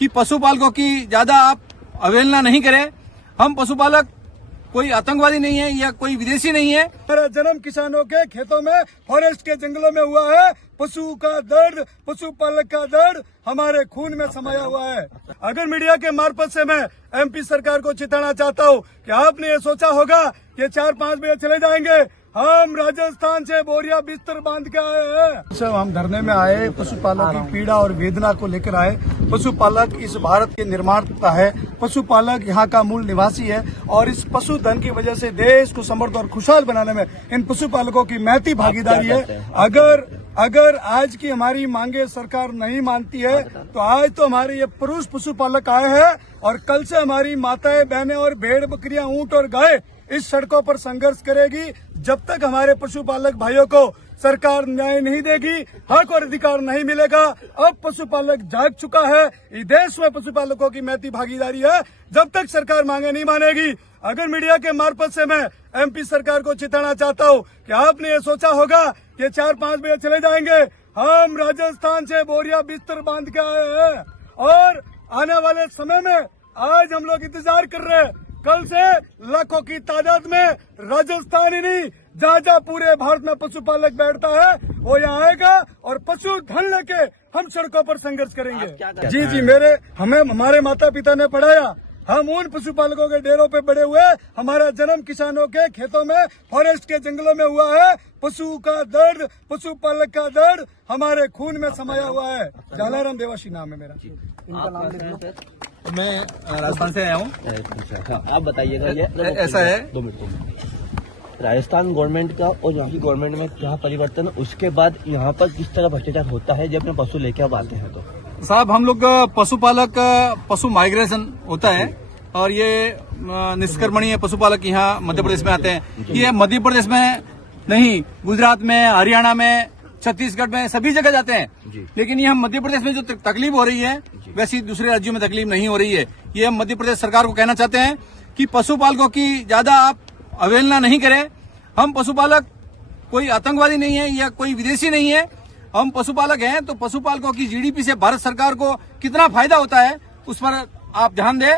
कि पशुपालकों की ज्यादा आप अवहेलना नहीं करें। हम पशुपालक कोई आतंकवादी नहीं है या कोई विदेशी नहीं है। हमारा जन्म किसानों के खेतों में, फॉरेस्ट के जंगलों में हुआ है। पशु का दर्द, पशुपालक का दर्द हमारे खून में समाया हुआ है। अगर मीडिया के मार्फत से मैं एमपी सरकार को चिताना चाहता हूँ कि आपने ये सोचा होगा कि 4-5 बजे चले जाएंगे। हम राजस्थान से बोरिया बिस्तर बांध के आए हैं। सब हम धरने में आए, पशुपालक की पीड़ा और वेदना को लेकर आए। पशुपालक इस भारत के निर्माता है। पशुपालक यहाँ का मूल निवासी है और इस पशुधन की वजह से देश को समृद्ध और खुशहाल बनाने में इन पशुपालकों की महती भागीदारी है। अगर आज की हमारी मांगे सरकार नहीं मानती है तो आज तो हमारे ये पुरुष पशुपालक आए हैं और कल से हमारी माताएं, बहनें और भेड़, बकरियां, ऊंट और गाय इस सड़कों पर संघर्ष करेगी। जब तक हमारे पशुपालक भाइयों को सरकार न्याय नहीं देगी, हक और अधिकार नहीं मिलेगा। अब पशुपालक जाग चुका है। इस देश में पशुपालकों की महती भागीदारी है। जब तक सरकार मांगे नहीं मानेगी। अगर मीडिया के मार्फत से मैं एमपी सरकार को चिताना चाहता हूँ कि आपने ये सोचा होगा कि 4-5 बजे चले जाएंगे। हम राजस्थान से बोरिया बिस्तर बांध के आए हैं और आने वाले समय में आज हम लोग इंतजार कर रहे हैं। कल से लाखों की तादाद में राजस्थान ही नहीं, जहाँ पूरे भारत में पशुपालक बैठता है वो यहाँ आएगा और पशुधन लेके हम सड़कों पर संघर्ष करेंगे। जी, हमारे माता पिता ने पढ़ाया। हम उन पशुपालकों के डेरों पे बड़े हुए। हमारा जन्म किसानों के खेतों में, फॉरेस्ट के जंगलों में हुआ है। पशु का दर्द, पशुपालक का दर्द हमारे खून में समाया हुआ है। जालाराम देवाशी नाम है मेरा। इनका नाम लिख लो। मैं राजस्थान से आया हूँ। आप बताइएगा ये ऐसा है। 2 मिनट। राजस्थान गवर्नमेंट का और यहाँ की गवर्नमेंट में क्या परिवर्तन है, उसके बाद यहाँ पर किस तरह भ्रष्टाचार होता है जब अपने पशु लेके आप आते हैं तो? साहब, हम लोग पशुपालक, पशु माइग्रेशन होता है और ये निष्कर्मणीय पशुपालक यहाँ मध्य प्रदेश में आते हैं। ये मध्य प्रदेश में नहीं, गुजरात में, हरियाणा में, छत्तीसगढ़ में, सभी जगह जाते हैं। लेकिन ये हम मध्य प्रदेश में जो तकलीफ हो रही है वैसी दूसरे राज्यों में तकलीफ नहीं हो रही है। ये हम मध्य प्रदेश सरकार को कहना चाहते हैं कि पशुपालकों की ज्यादा आप अवहेलना नहीं करें। हम पशुपालक कोई आतंकवादी नहीं है या कोई विदेशी नहीं है। हम पशुपालक हैं तो पशुपालकों की जीडीपी से भारत सरकार को कितना फायदा होता है उस पर आप ध्यान दें।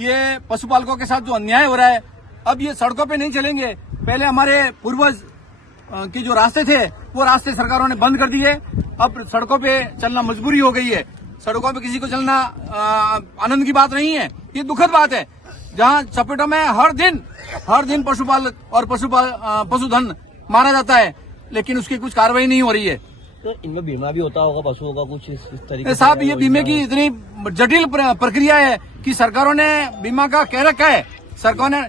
ये पशुपालकों के साथ जो अन्याय हो रहा है, अब ये सड़कों पे नहीं चलेंगे। पहले हमारे पूर्वज के जो रास्ते थे वो रास्ते सरकारों ने बंद कर दिए। अब सड़कों पे चलना मजबूरी हो गई है। सड़कों पे किसी को चलना आनंद की बात नहीं है, ये दुखद बात है। जहां चपेटों में हर दिन पशुपालक और पशुधन मारा जाता है लेकिन उसकी कुछ कार्रवाई नहीं हो रही है। तो इनमें बीमा भी होता होगा पशुओं का कुछ इस तरीके से? साहब, ये बीमे की इतनी जटिल प्रक्रिया है कि सरकारों ने बीमा का कह रखा है। सरकारों ने,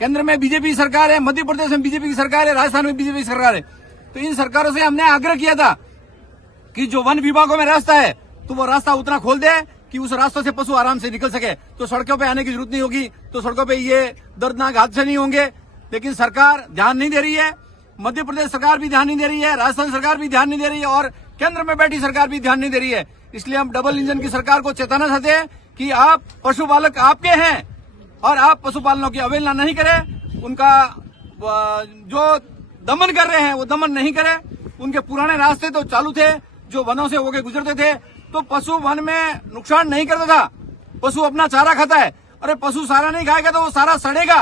केंद्र में बीजेपी की सरकार है, मध्य प्रदेश में बीजेपी की सरकार है, राजस्थान में बीजेपी की सरकार है। तो इन सरकारों से हमने आग्रह किया था कि जो वन विभागों में रास्ता है तो वो रास्ता उतना खोल दे कि उस रास्तों से पशु आराम से निकल सके, तो सड़कों पे आने की जरूरत नहीं होगी, तो सड़कों पे ये दर्दनाक हादसे नहीं होंगे। लेकिन सरकार ध्यान नहीं दे रही है। मध्य प्रदेश सरकार भी ध्यान नहीं दे रही है, राजस्थान सरकार भी ध्यान नहीं दे रही है और केंद्र में बैठी सरकार भी ध्यान नहीं दे रही है। इसलिए हम डबल इंजन की सरकार को चेताना चाहते हैं कि आप पशुपालक आपके हैं और आप पशुपालकों की अवहेलना नहीं करें। उनका जो दमन कर रहे हैं वो दमन नहीं करें। उनके पुराने रास्ते तो चालू थे, जो वनों से होके गुजरते थे तो पशु वन में नुकसान नहीं करता था। पशु अपना चारा खाता है। अरे पशु सारा नहीं खाएगा तो वो सारा सड़ेगा,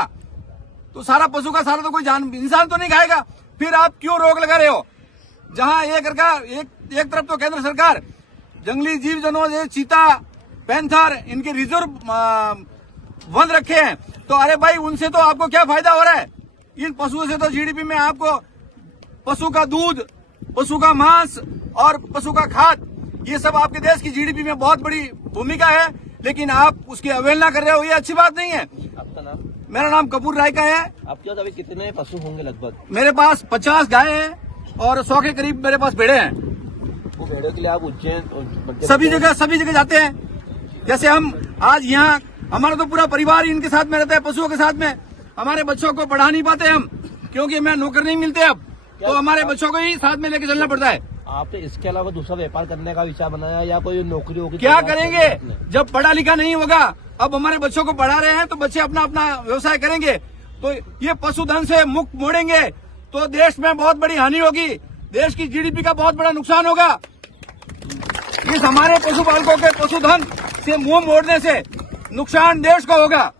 तो सारा पशु का सारा तो कोई इंसान तो नहीं खाएगा। फिर आप क्यों रोक लगा रहे हो? जहां एक तरफ तो केंद्र सरकार जंगली जीव जंतुओं, चीता, पैंथर, इनके रिजर्व वन रखे हैं, तो अरे भाई उनसे तो आपको क्या फायदा हो रहा है? इन पशुओं से तो जीडीपी में आपको पशु का दूध, पशु का मांस और पशु का खाद, ये सब आपके देश की जीडीपी में बहुत बड़ी भूमिका है। लेकिन आप उसकी अवहेलना कर रहे हो, ये अच्छी बात नहीं है। आपका नाम? मेरा नाम कपूर राय का है। आपके पास अभी कितने पशु होंगे लगभग? मेरे पास 50 गाय हैं और 100 के करीब मेरे पास भेड़े हैं। वो भेड़ों के लिए आप उज्जैन सभी जगह जाते हैं। जैसे हम आज यहाँ, हमारा तो पूरा परिवार इनके साथ में रहता है, पशुओं के साथ में। हमारे बच्चों को पढ़ा नहीं पाते हम, क्योंकि हमें नौकर नहीं मिलते अब, तो हमारे बच्चों को ही साथ में लेके चलना पड़ता है। आपने इसके अलावा दूसरा व्यापार करने का विचार बनाया या कोई नौकरी होगी? क्या करेंगे जब पढ़ा लिखा नहीं होगा? अब हमारे बच्चों को पढ़ा रहे हैं तो बच्चे अपना अपना व्यवसाय करेंगे, तो ये पशुधन से मुख मोड़ेंगे तो देश में बहुत बड़ी हानि होगी, देश की जीडीपी का बहुत बड़ा नुकसान होगा। इस हमारे पशुपालकों के पशुधन से मुंह मोड़ने से नुकसान देश को होगा।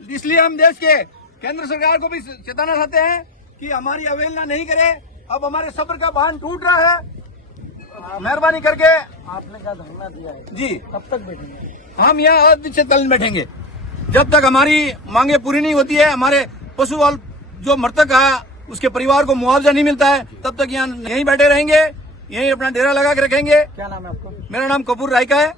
इसलिए हम देश के केंद्र सरकार को भी चेताना चाहते हैं कि हमारी अवहेलना नहीं करे। अब हमारे सब्र का बांध टूट रहा है। मेहरबानी करके आपने क्या धरना दिया है, जी कब तक बैठेंगे? हम यहाँ अनिश्चितकालीन बैठेंगे जब तक हमारी मांगे पूरी नहीं होती है, हमारे पशु वाल जो मृतक है उसके परिवार को मुआवजा नहीं मिलता है, तब तक यहाँ यहीं बैठे रहेंगे, यहीं अपना डेरा लगा के रखेंगे। क्या नाम है आपको? मेरा नाम कपूर राय का है।